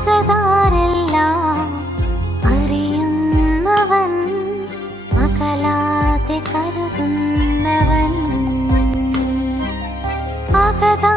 ലോകതാരെല്ലാം അറിയുന്നവൻ അകലാതെ കരുതുന്നവൻ. അകതാ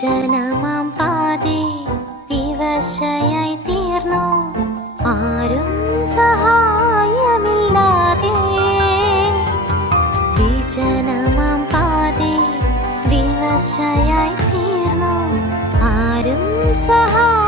വിജനമാം പാതേ വിവശയായി തീർന്നു ആരും സഹായമില്ലാതെ വിജനമാം പാതേ വിവശയായി തീർന്നു ആരും സഹായമില്ലാതെ